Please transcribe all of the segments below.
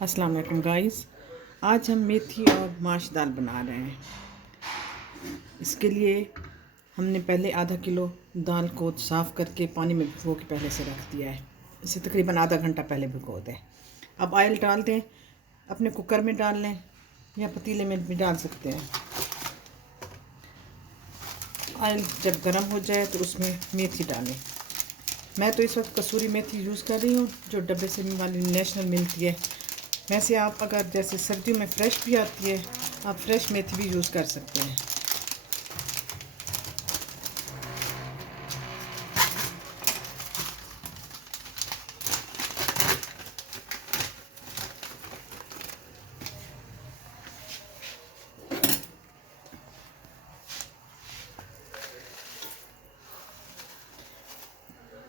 अस्सलाम वालेकुम गाइस। आज हम मेथी और माश दाल बना रहे हैं। इसके लिए हमने पहले आधा किलो दाल को साफ़ करके पानी में भिगो के पहले से रख दिया है। इसे तकरीबन आधा घंटा पहले भिगो दें। अब ऑयल डाल दें, अपने कुकर में डाल लें या पतीले में भी डाल सकते हैं। ऑयल जब गर्म हो जाए तो उसमें मेथी डालें। मैं तो इस वक्त कसूरी मेथी यूज़ कर रही हूँ जो डब्बे से वाली नेशनल मिलती है। वैसे आप अगर जैसे सर्दियों में फ़्रेश भी आती है, आप फ्रेश मेथी भी यूज़ कर सकते हैं।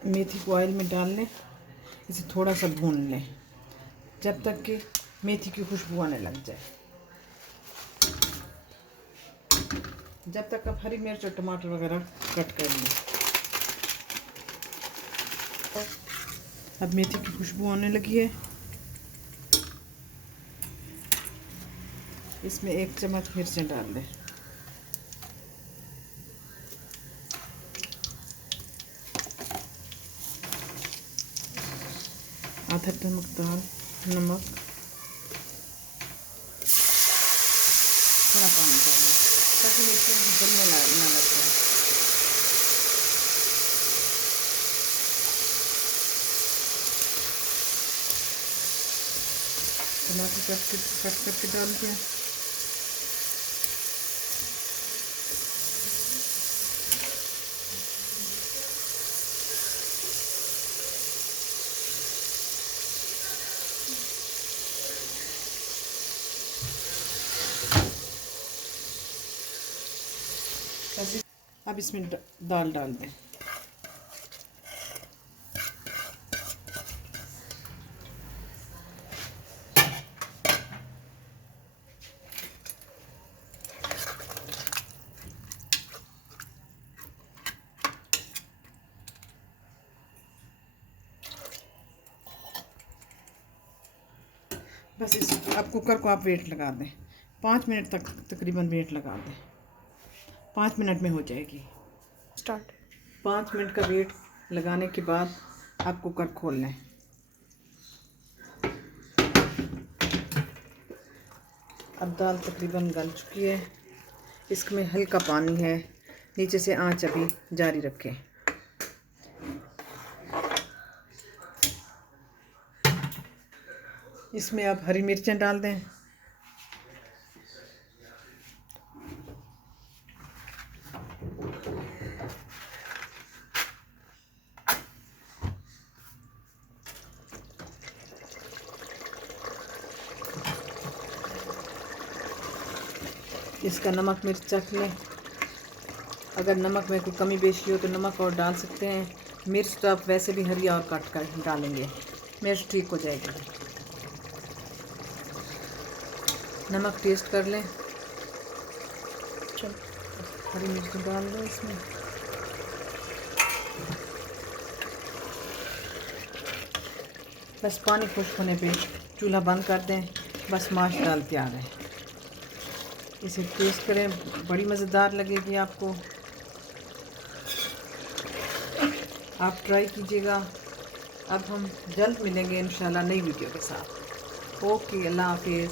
मेथी को ऑयल में डाल लें, इसे थोड़ा सा भून लें जब तक कि मेथी की खुशबू आने लग जाए। जब तक आप हरी मिर्च और टमाटर वगैरह कट कर लें। अब मेथी की खुशबू आने लगी है। इसमें 1 चम्मच मिर्चें डाल दें। आधा चम्मच दाल नमक, थोड़ा पानी डालें ताकि मिर्चें जलने ना लग जाए। टमाटर कट करके डाल दिया। अब इसमें दाल डाल दें। बस अब कुकर को आप वेट लगा दें। 5 मिनट तक तकरीबन वेट लगा दें। 5 मिनट में हो जाएगी। स्टार्ट। 5 मिनट का वेट लगाने के बाद आप कुकर खोल लें। अब दाल तकरीबन गल चुकी है। इसमें हल्का पानी है। नीचे से आंच अभी जारी रखें। इसमें आप हरी मिर्चें डाल दें। इसका नमक मिर्च चख लें। अगर नमक में कोई कमी बेशी हो तो नमक और डाल सकते हैं। मिर्च तो आप वैसे भी हरी और काट कर डालेंगे, मिर्च ठीक हो जाएगी। नमक टेस्ट कर लें। चल हरी मिर्च डाल दें इसमें। बस पानी खुश्क होने पे चूल्हा बंद कर दें। बस माश दाल तैयार है। इसे टेस्ट करें, बड़ी मज़ेदार लगेगी आपको। आप ट्राई कीजिएगा। अब हम जल्द मिलेंगे इंशाल्लाह नई वीडियो के साथ। ओके, अल्लाह हाफिज़।